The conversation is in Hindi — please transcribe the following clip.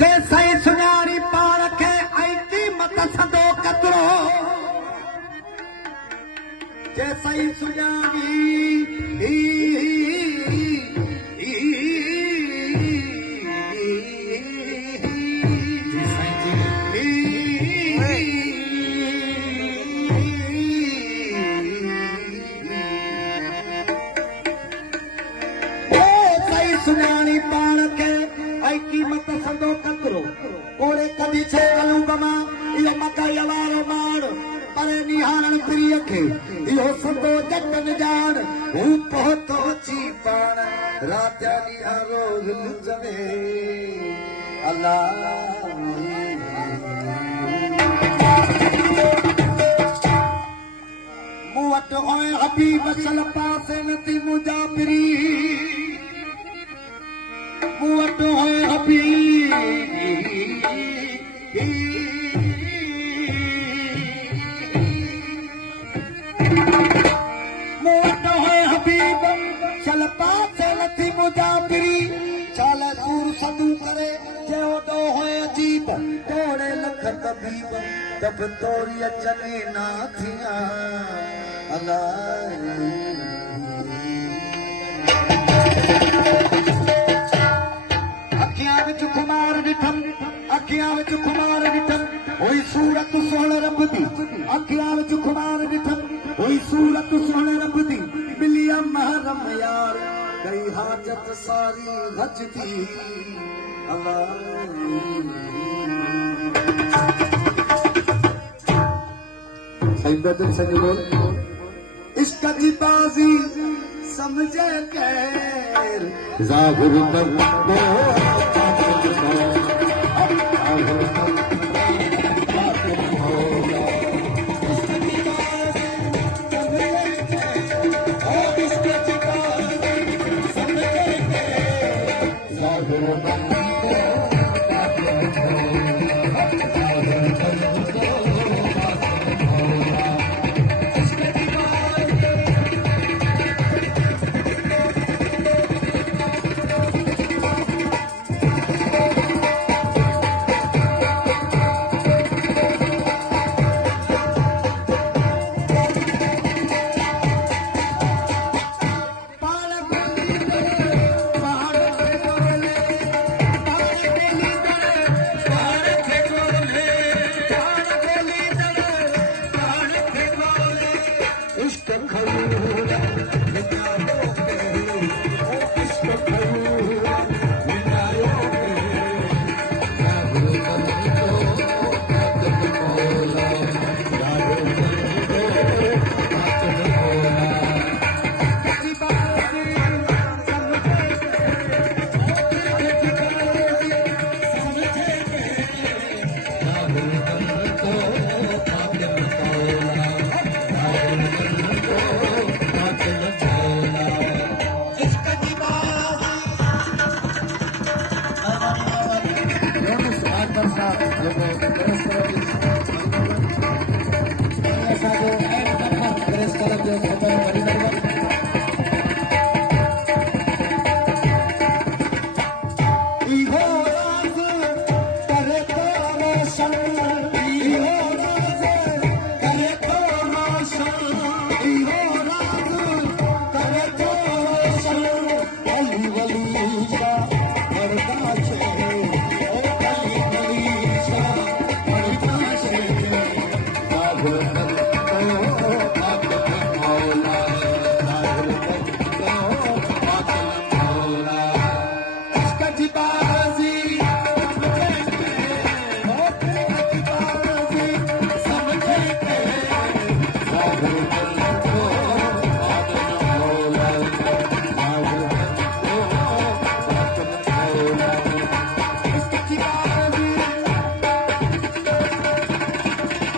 जे साईं सुञाणी पाण खे ऐं क़ीमत सदो कतिरो जे साईं सुञाणी सुञाणी पाण खे ऐं क़ीमत सदो कतिरो ओड़े कढी छे क़लूब मां इहो मकाई वारो माण परे निहारण प्रिय खे इहो सदो जतन ॼाण हू पहुतो अची पाण रात ॾींहं रोज़ निज में अल्लाह मूं वटि होए हबीब सल पासे न थी मुजाबिरी मूं वटि होए हबीब मूं वटि होए हबीब चल पासे नथी मुजाबिरी चाल सूर सदू करे जे ओॾो होए अजीब तोड़े लख तबीब तब तोड़ी अचने ना थिया अखियां विच खुमार ॾिठम अखियां विच खुमार ॾिठम हुई सूरत सोहण रब दी अखियां विच खुमार ॾिठम हुई सूरत सोहण रब दी मिलिया महरम यार कई हाजत सारी हज दी सही बदल सही बोल इश्क की बाजी समझे कैर ज़ाहिर पर Gracias.